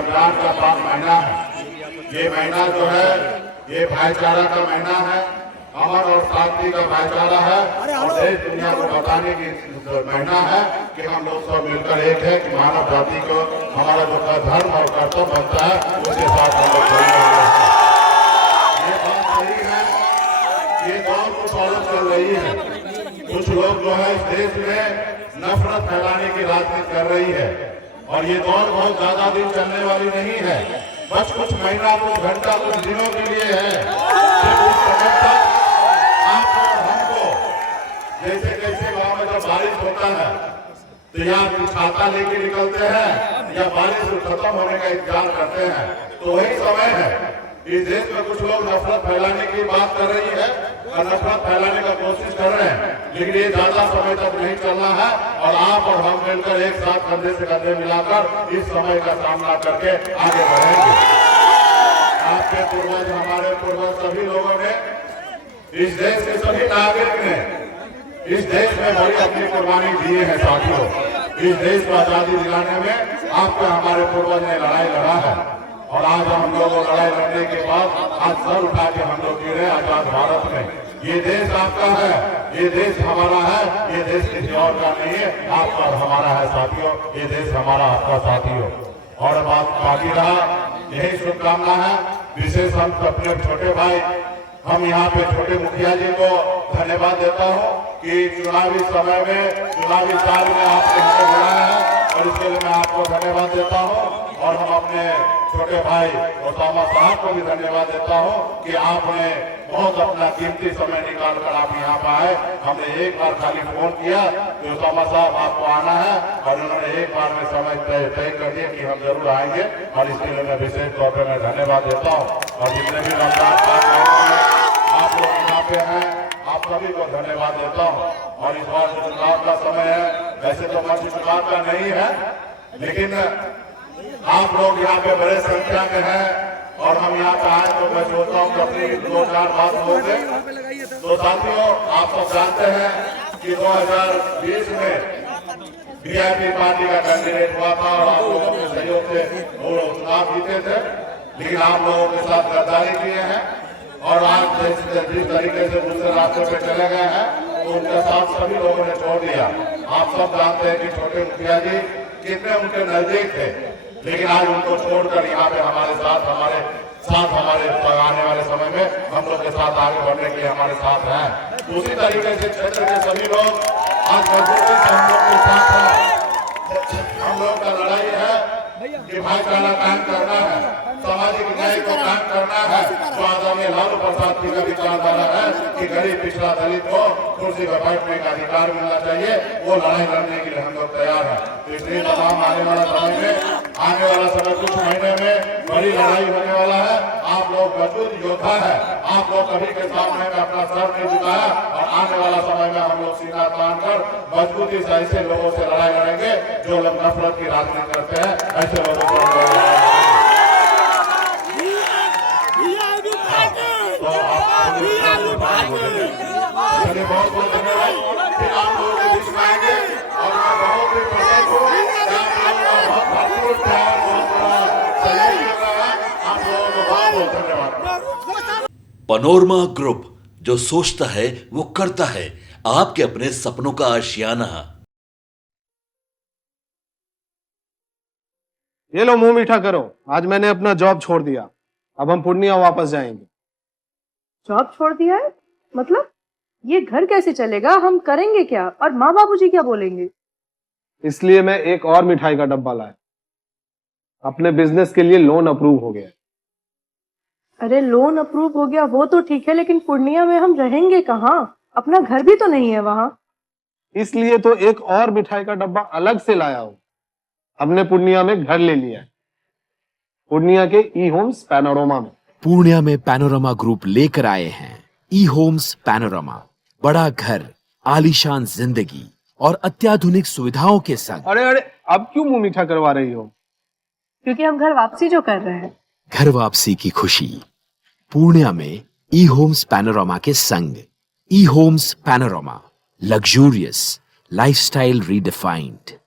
रमजान का पाक महीना है। ये महीना जो है ये भाईचारा का महीना है, अमन और शांति का भाईचारा है और देश दुनिया को बताने की महीना है कि हम लोग सब मिलकर एक है कि मानव जाति को हमारा जो धर्म और कर्तव्य बनता है उसके साथ हम लोग जुड़े हुए हैं। ये बात सही है, ये दौर कुछ औरत चल रही है। कुछ लोग जो है इस देश में नफरत फैलाने की राजनीति कर रही है और ये दौर बहुत ज्यादा दिन चलने वाली नहीं है, बस कुछ महीना, कुछ घंटा, कुछ दिनों के लिए है। उस समय तक आपको और हमको जैसे जैसे गाँव में जब बारिश होता है तो यहाँ छाता लेके निकलते हैं या बारिश खत्म होने का इंतजार करते हैं, तो वही समय है। इस देश में कुछ लोग नफरत फैलाने की बात कर रही है और नफरत फैलाने का कोशिश कर रहे हैं, लेकिन ये ज्यादा समय तक नहीं चलना है और आप और हम मिलकर एक साथ कंधे से कंधे मिलाकर इस समय का सामना करके आगे बढ़ेंगे। आपके पूर्वज, हमारे पूर्वज, सभी लोगों ने, इस देश के सभी नागरिक ने इस देश में बड़ी अपनी कुर्बानी दिए हैं। साथियों, इस देश को आजादी दिलाने में आपके हमारे पूर्वज ने लड़ाई लड़ा है और आज हम लोग लड़ाई लड़ने के बाद आज सर उठा के हम लोग गिरे आजाद भारत में। ये देश आपका है, ये देश हमारा है, ये देश किसी और का नहीं है, आपका और हमारा है साथियों। ये देश हमारा, आपका साथियों। और बात बाकी रहा, यही शुभकामना है। विशेष हम अपने छोटे भाई, हम यहाँ पे छोटे मुखिया जी को धन्यवाद देता हूँ कि चुनावी समय में, चुनावी साल में आपने हमें बुलाया है और इसके लिए मैं आपको धन्यवाद देता हूँ। और हम अपने छोटे भाई ओसामा साहब को भी धन्यवाद देता हूँ कि आपने बहुत अपना कीमती समय निकाल कर आप यहाँ पर आए। हमने एक बार खाली फोन किया कि ओसामा साहब आपको आना है और उन्होंने एक बार में समय तय कर दिया कि हम जरूर आएंगे और इसके लिए मैं विशेष तौर पर मैं धन्यवाद देता हूँ। और जितने भी रमजान आप लोग यहाँ पे हैं, आप सभी को धन्यवाद देता हूँ। और इस बार जो चुनाव का समय है, वैसे तो मंच चुनाव का नहीं है, लेकिन आप लोग यहाँ पे बड़े संख्या में हैं और हम यहाँ पे आए तो मैं सोचता हूँ कि अपनी 2-4 बात होंगे। तो साथियों, आप सब जानते हैं कि 2020 में वीआईपी पार्टी का कैंडिडेट हुआ था और आप लोगों के सहयोग से वो चुनाव जीते थे, लेकिन आप लोगों के साथ गद्दारी किए हैं और आज जिस तरीके से दूसरे रास्ते पे चले गए हैं तो उनके साथ सभी लोगों ने छोड़ दिया। आप सब जानते हैं कि छोटे मुखिया जी कितने उनके नजदीक थे, लेकिन आज उनको छोड़कर यहाँ पे हमारे साथ आने वाले समय में हम लोग के साथ आगे बढ़ने के लिए हमारे साथ हैं। उसी तरीके से क्षेत्र के सभी लोग आज मजबूती से हम लोग के साथ हैं। हम लोग का लड़ाई है कि भाईचारा कायम करना है, सामाजिक न्याय को कायम करना है। तो आदरणीय लालू प्रसाद जी का विचारधारा है कि गरीब, पिछड़ा, दलित को कुर्सी पर बैठने का अधिकार मिलना चाहिए। वो लड़ाई लड़ने के लिए हम लोग तैयार हैं। तो इसलिए तमाम आने वाला समय कुछ महीने में बड़ी लड़ाई होने वाला है। आप लोग मजबूत योद्धा है, आप लोग कभी के सामने में अपना सर नहीं झुकाया और आने वाला समय में हम लोग सीना तान कर मजबूती से ऐसे लोगों से लड़ाई लड़ेंगे जो लोग नफरत की राजनीति करते हैं। ऐसे लोगों को बहुत बहुत धन्यवाद। फिर आप लोगों के बीच में आएंगे और मैं बहुत ही प्रसन्न हूँ कि आप लोगों का बहुत भरपूर प्यार, बहुत बड़ा सहयोग मिल रहा है। आप लोगों को बहुत बहुत धन्यवाद। पनोरमा ग्रुप, जो सोचता है वो करता है। आपके अपने सपनों का आशियाना। ये लो, मुंह मीठा करो। आज मैंने अपना जॉब छोड़ दिया, अब हम पूर्णिया वापस जाएंगे। जॉब छोड़ दिया है? मतलब ये घर कैसे चलेगा? हम करेंगे क्या? और माँ बाबूजी क्या बोलेंगे? इसलिए मैं एक और मिठाई का डब्बा लाया। अपने बिजनेस के लिए लोन अप्रूव हो गया। अरे लोन अप्रूव हो गया वो तो ठीक है, लेकिन पूर्णिया में हम रहेंगे कहाँ? अपना घर भी तो नहीं है वहाँ। इसलिए तो एक और मिठाई का डब्बा अलग से लाया हूँ। हमने पूर्णिया में घर ले लिया है, पूर्णिया के ई होम्स पैनोरमा में। पूर्णिया में पैनोरमा ग्रुप लेकर आए हैं ई होम्स पैनोरमा। बड़ा घर, आलीशान जिंदगी और अत्याधुनिक सुविधाओं के संग। अरे अरे, अब क्यों मुंह मीठा करवा रही हो? क्योंकि हम घर वापसी जो कर रहे हैं। घर वापसी की खुशी पूर्णिया में ई होम्स पैनोरमा के संग। E homes panorama, luxurious lifestyle redefined.